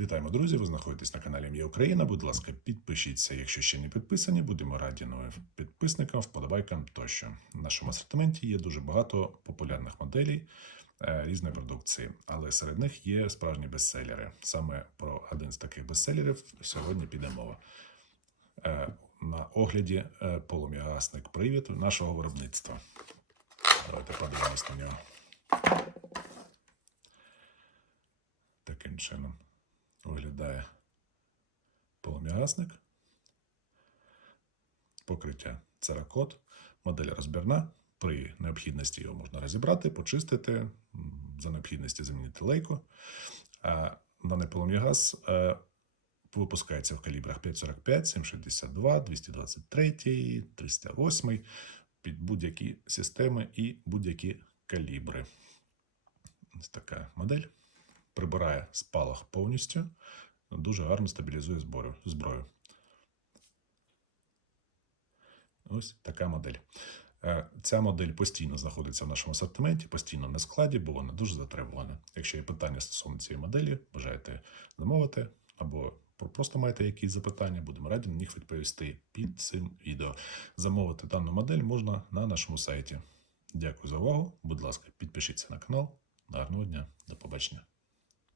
Вітаємо, друзі! Ви знаходитесь на каналі М'я Україна. Будь ласка, підпишіться, якщо ще не підписані. Будемо раді новим підписникам, вподобайкам тощо. В нашому асортименті є дуже багато популярних моделей е, різної продукції, але серед них є справжні бестселери. Саме про один з таких бестселерів сьогодні піде мова. Е, На огляді е, полум'ягасник привід нашого виробництва. Давайте подивимось на нього. Таким чином виглядає полум'ягасник. Покриття церакот, модель розбірна. При необхідності його можна розібрати, почистити, за необхідності замінити лейку. А даний полум'ягаз е, випускається в калібрах 545, 762, 223, 308 під будь-які системи і будь-які калібри. Ось така модель. Прибирає спалах повністю, дуже гарно стабілізує зброю. Ось така модель. Е, Ця модель постійно знаходиться в нашому асортименті, постійно на складі, бо вона дуже затребувана. Якщо є питання стосовно цієї моделі, бажаєте замовити або просто маєте якісь запитання, будемо раді на них відповісти під цим відео. Замовити дану модель можна на нашому сайті. Дякую за увагу. Будь ласка, підпишіться на канал. Гарного дня, до побачення.